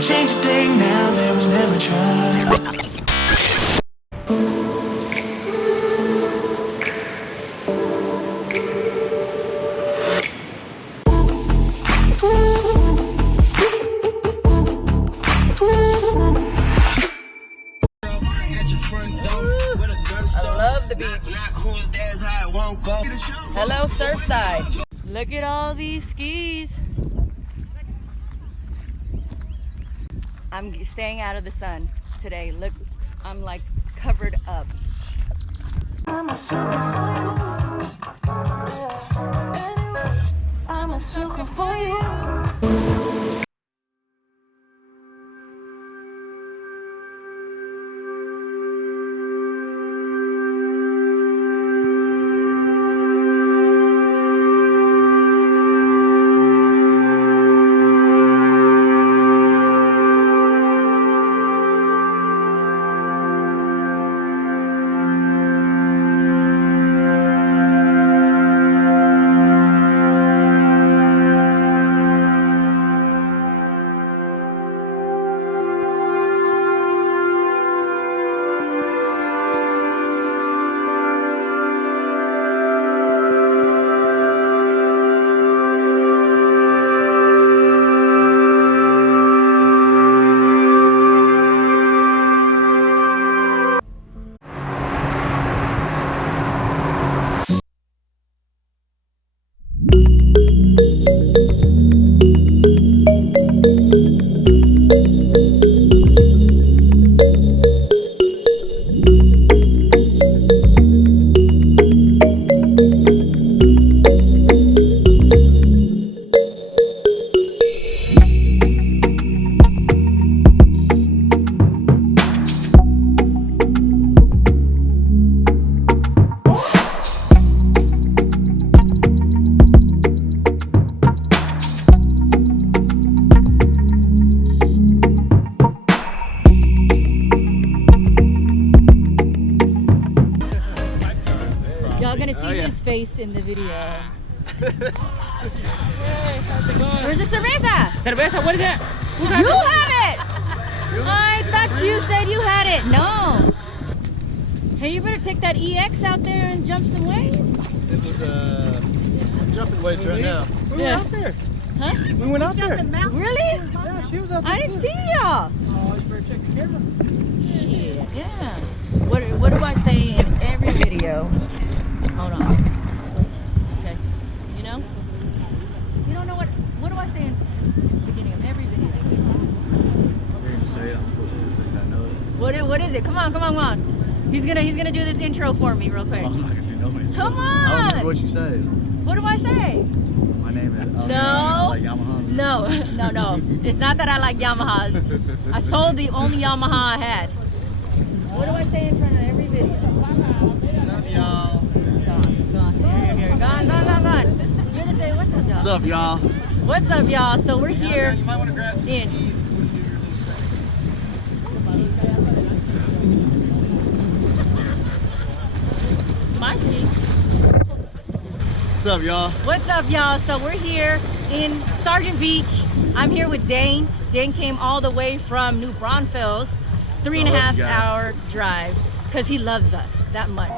Won't change a thing now, there was never trust. I love the beach. Hello, Surfside. Look at all these skis. I'm staying out of the sun today. Look, I'm like covered up. I'm a sucker for you. I'm a sucker for you. Y'all gonna see his face in the video. Where's the cerveza? Cerveza, what is that? You have it! I thought you said you had it. No. Hey, you better take that EX out there and jump some waves. It was jumping waves right now. We went out there. Huh? We went out there. Really? Yeah, she was out there. I didn't see y'all. Oh, you better check the camera. Shit. Yeah. What do I say in every video? Hold on. Okay. You know? You don't know what do I say in the beginning of every video? You're gonna say it. I'm supposed to think I know it. What is it? Come on. He's gonna do this intro for me real quick. Oh, I'm not gonna do no intro. Come I don't on. remember what you said. What do I say? My name is. No. I like Yamahas. No. It's not that I like Yamahas. I sold the only Yamaha I had. What do I say in front of every video? What's up, y'all? Here. Gone. You just say, what's up, y'all? What's up, y'all? What's up, y'all? So we're here You might want to grab some in. skis. My ski. What's up, y'all? What's up, y'all? So we're here in Sergent Beach. I'm here with Dane. Dane came all the way from New Braunfels, 3.5 hour drive, because he loves us that much.